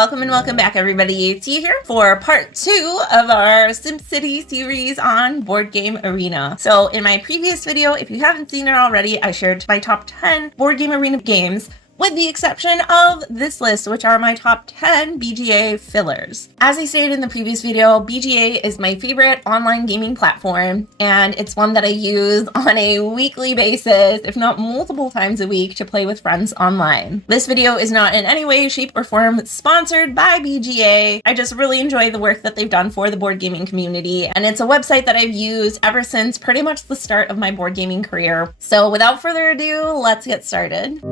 Welcome and welcome back, everybody. It's you here for part 2 of our SimCity series on Board Game Arena. So in my previous video, if you haven't seen it already, I shared my top 10 Board Game Arena games, with the exception of this list, which are my top 10 BGA fillers. As I stated in the previous video, BGA is my favorite online gaming platform, and it's one that I use on a weekly basis, if not multiple times a week, to play with friends online. This video is not in any way, shape, or form sponsored by BGA. I just really enjoy the work that they've done for the board gaming community, and it's a website that I've used ever since pretty much the start of my board gaming career. So without further ado, let's get started.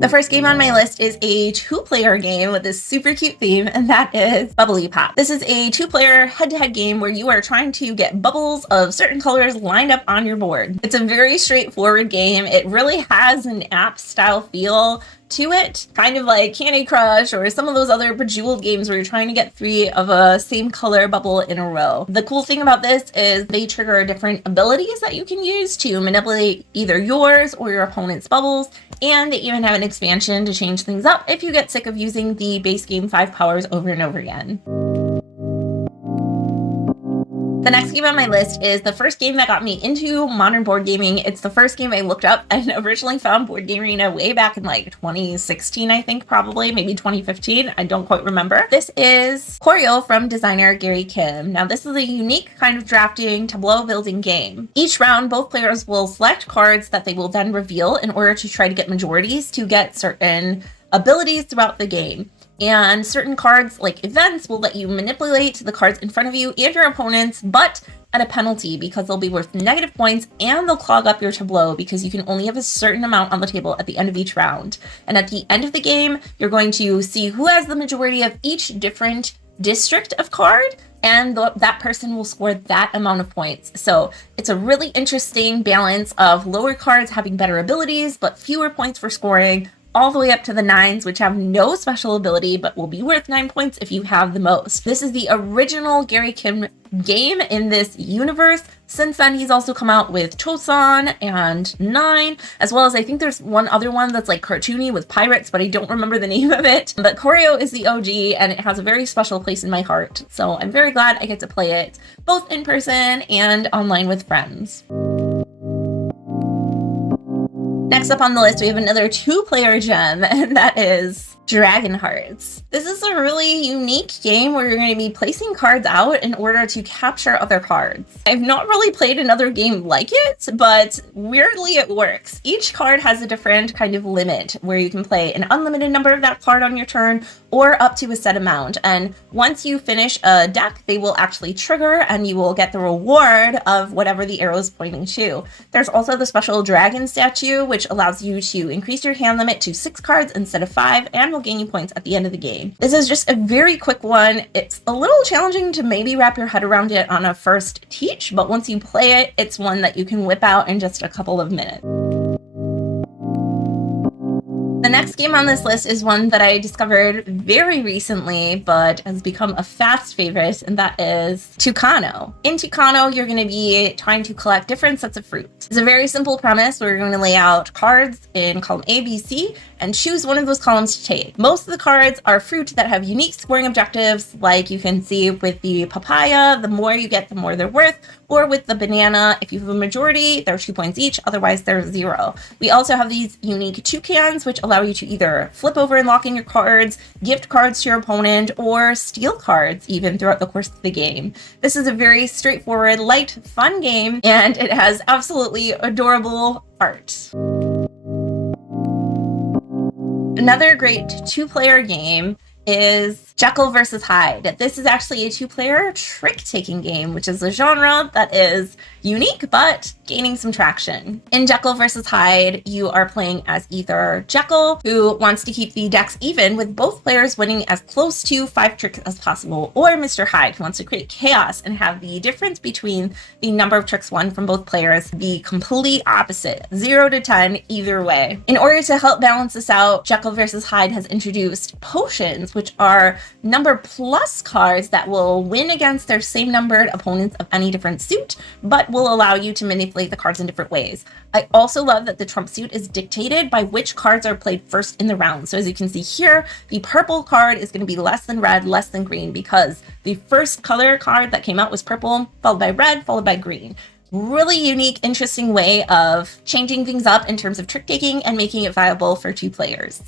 The first game on my list is a 2-player game with this super cute theme, and that is Bubbly Pop. This is a 2-player head-to-head game where you are trying to get bubbles of certain colors lined up on your board. It's a very straightforward game. It really has an app-style feel to it, kind of like Candy Crush or some of those other Bejeweled games where you're trying to get 3 of a same color bubble in a row. The cool thing about this is they trigger different abilities that you can use to manipulate either yours or your opponent's bubbles, and they even have an expansion to change things up if you get sick of using the base game 5 powers over and over again. The next game on my list is the first game that got me into modern board gaming. It's the first game I looked up and originally found Board Game Arena way back in like 2016, I think, probably, maybe 2015. I don't quite remember. This is Choreo from designer Gary Kim. Now, this is a unique kind of drafting tableau building game. Each round, both players will select cards that they will then reveal in order to try to get majorities to get certain abilities throughout the game. And certain cards, like events, will let you manipulate the cards in front of you and your opponents, but at a penalty because they'll be worth negative points and they'll clog up your tableau because you can only have a certain amount on the table at the end of each round. And at the end of the game, you're going to see who has the majority of each different district of card, and that person will score that amount of points. So it's a really interesting balance of lower cards having better abilities, but fewer points for scoring, all the way up to the 9s, which have no special ability, but will be worth 9 points if you have the most. This is the original Gary Kim game in this universe. Since then, he's also come out with Choson and 9, as well as I think there's one other one that's like cartoony with pirates, but I don't remember the name of it. But Choreo is the OG, and it has a very special place in my heart. So I'm very glad I get to play it both in person and online with friends. Next up on the list, we have another 2-player gem, and that is Dragon Hearts. This is a really unique game where you're going to be placing cards out in order to capture other cards. I've not really played another game like it, but weirdly it works. Each card has a different kind of limit where you can play an unlimited number of that card on your turn or up to a set amount. And once you finish a deck, they will actually trigger and you will get the reward of whatever the arrow is pointing to. There's also the special dragon statue, which allows you to increase your hand limit to 6 cards instead of 5 and will gain you points at the end of the game. This is just a very quick one. It's a little challenging to maybe wrap your head around it on a first teach, but once you play it, it's one that you can whip out in just a couple of minutes. The next game on this list is one that I discovered very recently, but has become a fast favorite, and that is Tucano. In Tucano, you're going to be trying to collect different sets of fruit. It's a very simple premise where you're going to lay out cards in column A, B, C, and choose one of those columns to take. Most of the cards are fruit that have unique scoring objectives, like you can see with the papaya, the more you get, the more they're worth, or with the banana, if you have a majority, they're 2 points each, otherwise they're 0. We also have these unique toucans, which allow you to either flip over and lock in your cards, gift cards to your opponent, or steal cards even throughout the course of the game. This is a very straightforward, light, fun game, and it has absolutely adorable art. Another great 2-player game is Jekyll vs. Hyde. This is actually a 2-player trick-taking game, which is a genre that is unique but gaining some traction. In Jekyll vs. Hyde, you are playing as either Jekyll, who wants to keep the decks even with both players winning as close to 5 tricks as possible, or Mr. Hyde, who wants to create chaos and have the difference between the number of tricks won from both players be complete opposite, 0 to 10 either way. In order to help balance this out, Jekyll vs. Hyde has introduced potions, which are number plus cards that will win against their same numbered opponents of any different suit, but will allow you to manipulate the cards in different ways. I also love that the trump suit is dictated by which cards are played first in the round. So as you can see here, the purple card is going to be less than red, less than green, because the first color card that came out was purple, followed by red, followed by green. Really unique, interesting way of changing things up in terms of trick taking and making it viable for 2 players.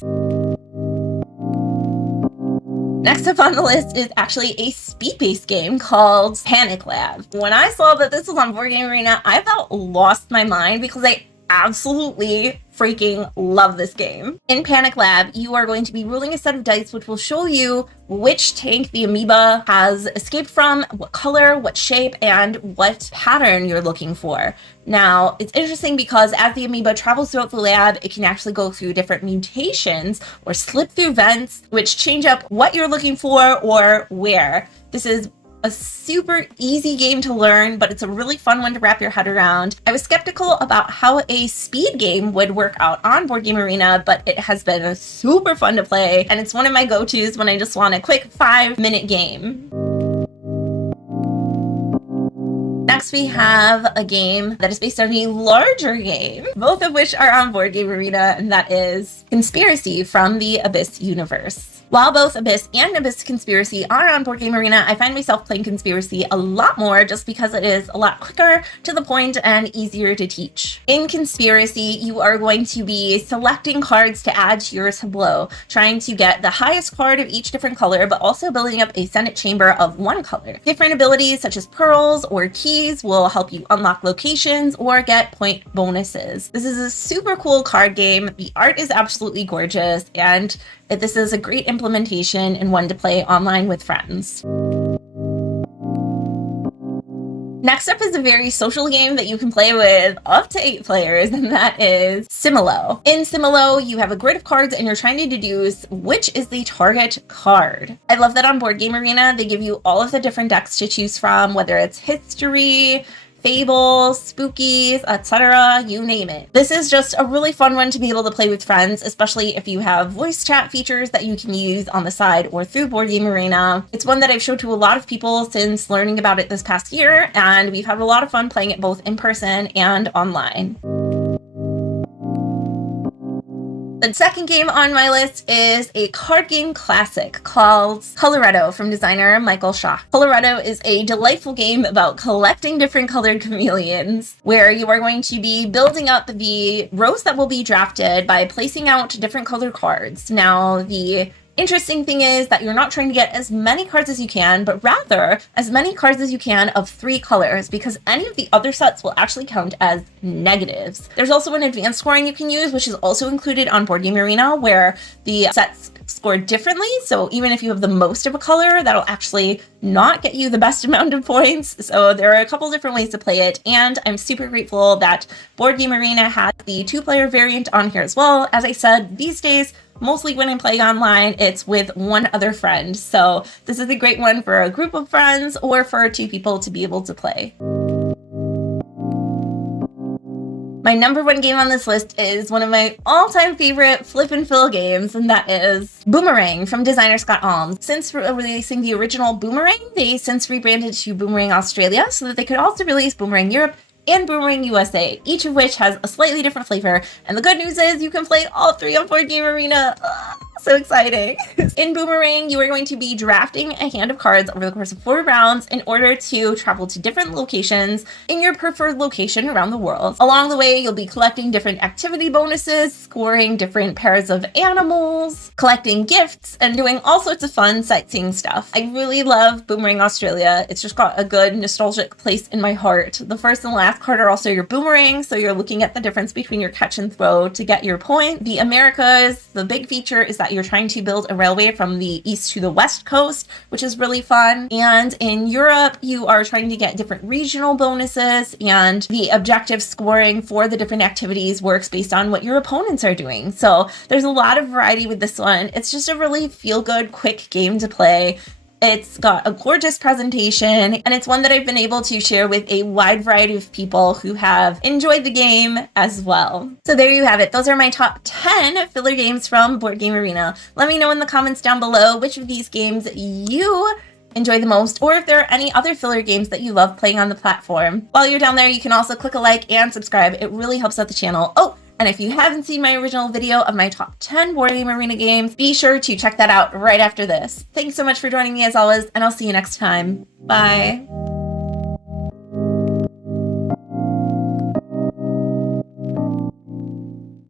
Next up on the list is actually a speed-based game called Panic Lab. When I saw that this was on Board Game Arena, I about lost my mind because I absolutely freaking love this game. In Panic Lab, you are going to be rolling a set of dice which will show you which tank the amoeba has escaped from, what color, what shape, and what pattern you're looking for. Now, it's interesting because as the amoeba travels throughout the lab, it can actually go through different mutations or slip through vents, which change up what you're looking for or where. This is a super easy game to learn, but it's a really fun one to wrap your head around. I was skeptical about how a speed game would work out on Board Game Arena, but it has been super fun to play, and it's one of my go-tos when I just want a quick 5-minute game. Next, we have a game that is based on a larger game, both of which are on Board Game Arena, and that is Conspiracy from the Abyss universe. While both Abyss and Abyss Conspiracy are on Board Game Arena, I find myself playing Conspiracy a lot more just because it is a lot quicker, to the point, and easier to teach. In Conspiracy, you are going to be selecting cards to add to your tableau, trying to get the highest card of each different color, but also building up a Senate chamber of one color. Different abilities such as pearls or keys will help you unlock locations or get point bonuses. This is a super cool card game. The art is absolutely gorgeous, and this is a great implementation and one to play online with friends. Next up is a very social game that you can play with up to 8 players, and that is Similo. In Similo, you have a grid of cards and you're trying to deduce which is the target card. I love that on Board Game Arena, they give you all of the different decks to choose from, whether it's history, fables, spookies, etc., you name it. This is just a really fun one to be able to play with friends, especially if you have voice chat features that you can use on the side or through Board Game Arena. It's one that I've showed to a lot of people since learning about it this past year, and we've had a lot of fun playing it both in person and online. The second game on my list is a card game classic called Coloretto from designer Michael Shaw. Coloretto is a delightful game about collecting different colored chameleons, where you are going to be building up the rows that will be drafted by placing out different colored cards. Now, the interesting thing is that you're not trying to get as many cards as you can, but rather as many cards as you can of 3 colors, because any of the other sets will actually count as negatives. There's also an advanced scoring you can use, which is also included on Board Game Arena, where the sets score differently. So even if you have the most of a color, that'll actually not get you the best amount of points. So there are a couple different ways to play it, and I'm super grateful that Board Game Arena has the 2-player variant on here as well. As I said, these days, mostly when I'm playing online, it's with one other friend. So this is a great one for a group of friends or for 2 people to be able to play. My number 1 game on this list is one of my all-time favorite flip and fill games, and that is Boomerang from designer Scott Almes. Since releasing the original Boomerang, they since rebranded to Boomerang Australia so that they could also release Boomerang Europe and Boomerang USA, each of which has a slightly different flavor. And the good news is you can play all 3 on Board Game Arena. So exciting. In Boomerang, you are going to be drafting a hand of cards over the course of 4 rounds in order to travel to different locations in your preferred location around the world. Along the way, you'll be collecting different activity bonuses, scoring different pairs of animals, collecting gifts, and doing all sorts of fun sightseeing stuff. I really love Boomerang Australia. It's just got a good nostalgic place in my heart. The first and last card are also your boomerangs, so you're looking at the difference between your catch and throw to get your point. The Americas, the big feature is that you're trying to build a railway from the east to the west coast, which is really fun. And in Europe, you are trying to get different regional bonuses, and the objective scoring for the different activities works based on what your opponents are doing. So there's a lot of variety with this one. It's just a really feel-good, quick game to play. It's got a gorgeous presentation, and it's one that I've been able to share with a wide variety of people who have enjoyed the game as well. So there you have it. Those are my top 10 filler games from Board Game Arena. Let me know in the comments down below which of these games you enjoy the most, or if there are any other filler games that you love playing on the platform. While you're down there, you can also click a like and subscribe. It really helps out the channel. Oh, and if you haven't seen my original video of my top 10 Board Game Arena games, be sure to check that out right after this. Thanks so much for joining me as always, and I'll see you next time. Bye.